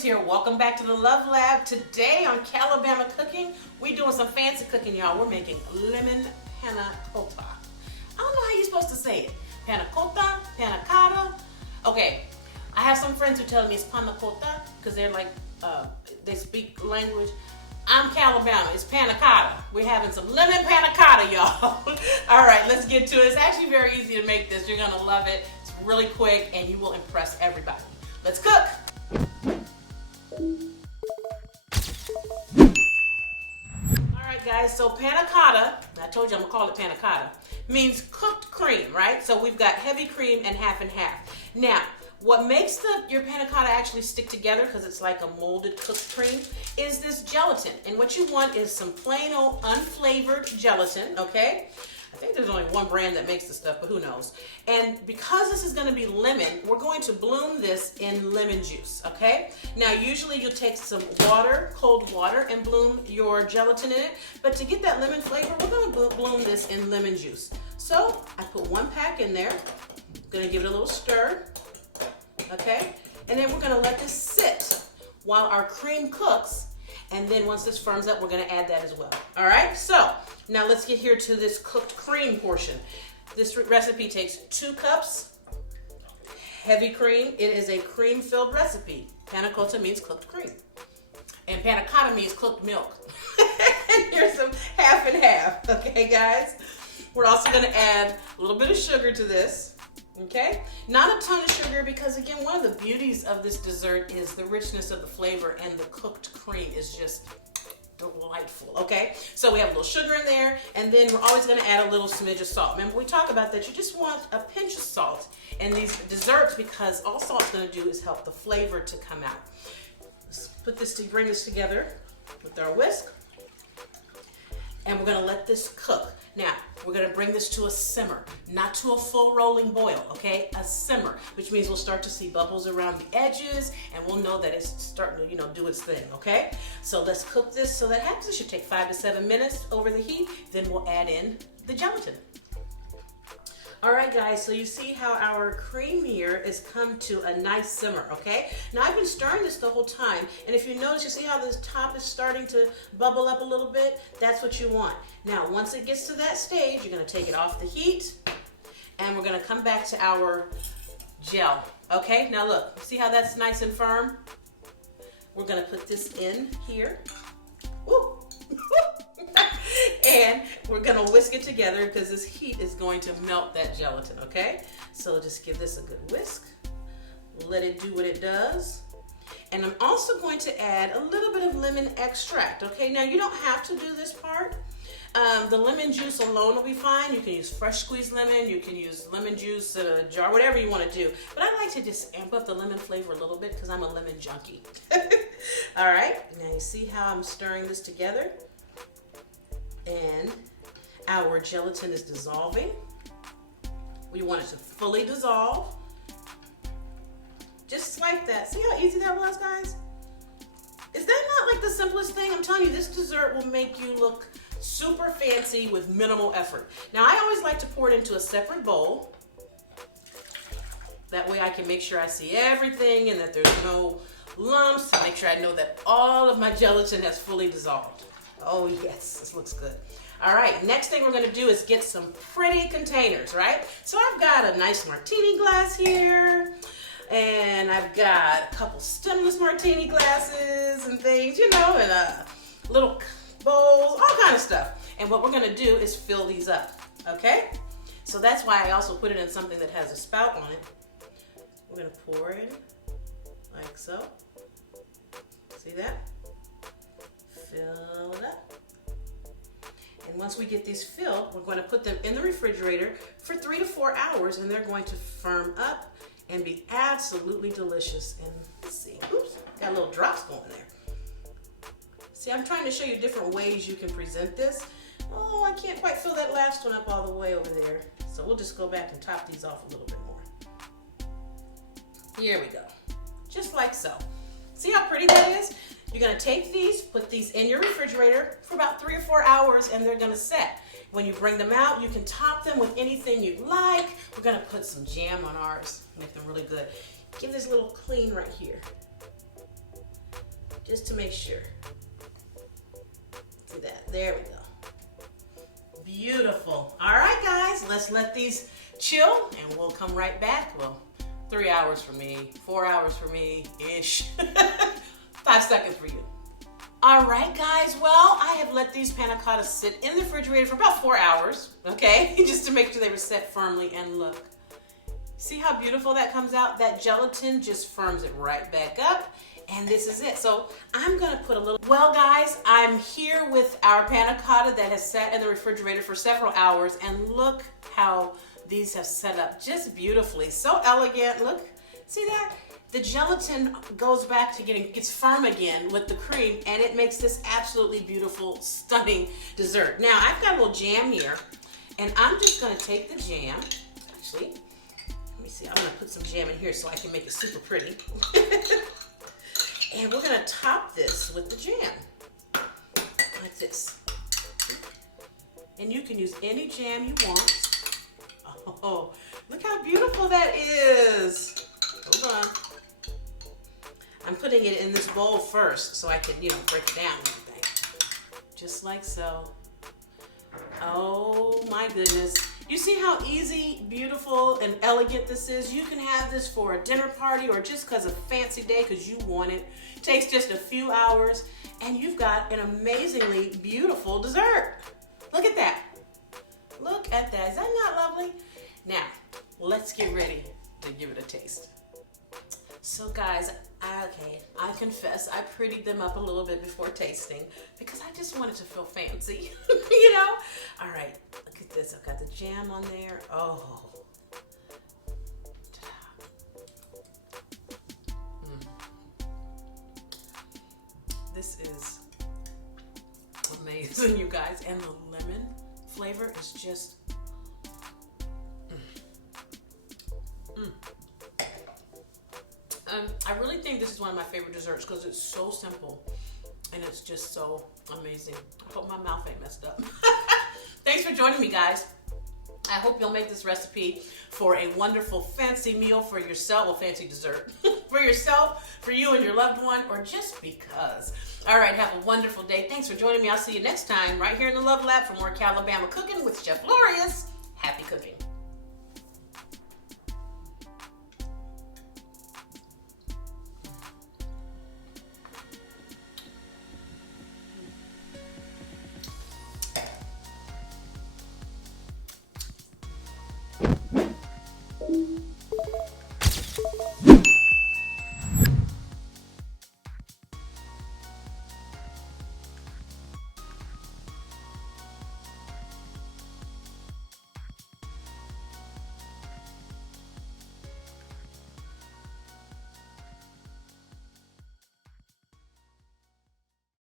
Lorious here. Welcome back to the Love Lab. Today on Calabama Cooking, we doing some fancy cooking, y'all. We're making lemon panna cotta. I don't know how you're supposed to say it. Panna cotta, panna cotta. Okay, I have some friends who tell me it's panna cotta because they're like, they speak language. I'm Calabama. It's panna cotta. We're having some lemon panna cotta, y'all. All right, let's get to it. It's actually very easy to make this. You're going to love it. It's really quick and you will impress everybody. Let's cook. Alright guys, so panna cotta, I told you I'm going to call it panna cotta, means cooked cream, right? So we've got heavy cream and half. Now, what makes your panna cotta actually stick together, because it's like a molded cooked cream, is this gelatin. And what you want is some plain old unflavored gelatin, okay? I think there's only one brand that makes this stuff, but who knows? And because this is going to be lemon, we're going to bloom this in lemon juice, okay? Now, usually you'll take some water, cold water, and bloom your gelatin in it. But to get that lemon flavor, we're going to bloom this in lemon juice. So I put 1 pack in there. I'm going to give it a little stir, okay? And then we're going to let this sit while our cream cooks. And then once this firms up, we're going to add that as well. All right, so now let's get here to this cooked cream portion. This recipe takes 2 cups heavy cream. It is a cream-filled recipe. Panna cotta means cooked cream. And panna cotta means cooked milk. And here's some half and half, okay, guys? We're also going to add a little bit of sugar to this. Okay, not a ton of sugar because again, one of the beauties of this dessert is the richness of the flavor, and the cooked cream is just delightful. Okay, so we have a little sugar in there, and then we're always going to add a little smidge of salt. Remember, we talk about that you just want a pinch of salt in these desserts because all salt's going to do is help the flavor to come out. Let's bring this together with our whisk, and we're going to let this cook. Now, we're going to bring this to a simmer, not to a full rolling boil, okay? A simmer, which means we'll start to see bubbles around the edges, and we'll know that it's starting to, do its thing, okay? So let's cook this. So that happens, it should take 5 to 7 minutes over the heat. Then we'll add in the gelatin. All right, guys, so you see how our cream here has come to a nice simmer, okay? Now, I've been stirring this the whole time, and if you notice, you see how this top is starting to bubble up a little bit? That's what you want. Now, once it gets to that stage, you're gonna take it off the heat, and we're gonna come back to our gel, okay? Now, look, see how that's nice and firm? We're gonna put this in here. Woo! And we're gonna whisk it together because this heat is going to melt that gelatin, okay? So just give this a good whisk. Let it do what it does. And I'm also going to add a little bit of lemon extract, okay? Now, you don't have to do this part. The lemon juice alone will be fine. You can use fresh squeezed lemon. You can use lemon juice in a jar, whatever you want to do. But I like to just amp up the lemon flavor a little bit because I'm a lemon junkie. All right, now you see how I'm stirring this together? And our gelatin is dissolving. We want it to fully dissolve. Just like that. See how easy that was, guys? Is that not like the simplest thing? I'm telling you, this dessert will make you look super fancy with minimal effort. Now, I always like to pour it into a separate bowl. That way I can make sure I see everything and that there's no lumps, to make sure I know that all of my gelatin has fully dissolved. Oh yes, this looks good. All right, next thing we're gonna do is get some pretty containers, right? So I've got a nice martini glass here, and I've got a couple stemless martini glasses and things, and little bowls, all kind of stuff. And what we're gonna do is fill these up, okay? So that's why I also put it in something that has a spout on it. We're gonna pour in like so. See that? Fill it up. And once we get these filled, we're going to put them in the refrigerator for 3 to 4 hours, and they're going to firm up and be absolutely delicious. And let's see, oops, got little drops going there. See, I'm trying to show you different ways you can present this. Oh, I can't quite fill that last one up all the way over there. So we'll just go back and top these off a little bit more. Here we go, just like so. See how pretty that is? You're gonna take these, put these in your refrigerator for about 3 or 4 hours, and they're gonna set. When you bring them out, you can top them with anything you like. We're gonna put some jam on ours, make them really good. Give this a little clean right here. just to make sure. See that? There we go. Beautiful. All right, guys, let's let these chill, and we'll come right back. Well, 3 hours for me, 4 hours for me-ish. 5 seconds for you. All right, guys, well, I have let these panna cotta sit in the refrigerator for about 4 hours, okay? Just to make sure they were set firmly, and look. See how beautiful that comes out? That gelatin just firms it right back up, and this is it. So I'm gonna put a little, well, guys, I'm here with our panna cotta that has sat in the refrigerator for several hours, and look how these have set up just beautifully. So elegant, look, see that? The gelatin goes back to gets firm again with the cream, and it makes this absolutely beautiful, stunning dessert. Now, I've got a little jam here, and I'm just gonna take the jam, actually, let me see, I'm gonna put some jam in here so I can make it super pretty. And we're gonna top this with the jam, like this. And you can use any jam you want. Oh, look how beautiful that is. Hold on. I'm putting it in this bowl first so I can, break it down and everything. Just like so. Oh my goodness. You see how easy, beautiful, and elegant this is? You can have this for a dinner party or just because of a fancy day because you want it. It takes just a few hours and you've got an amazingly beautiful dessert. Look at that. Look at that. Is that not lovely? Now, let's get ready to give it a taste. So guys, I confess, I prettied them up a little bit before tasting because I just wanted to feel fancy, All right, look at this. I've got the jam on there. Oh. This is amazing, you guys. And the lemon flavor is just, I really think this is one of my favorite desserts because it's so simple and it's just so amazing. I hope my mouth ain't messed up. Thanks for joining me, guys. I hope you'll make this recipe for a wonderful fancy meal for yourself, well, fancy dessert, for yourself, for you and your loved one, or just because. All right, have a wonderful day. Thanks for joining me. I'll see you next time right here in the Love Lab for more Calabama cooking with Chef Lorious. Happy cooking.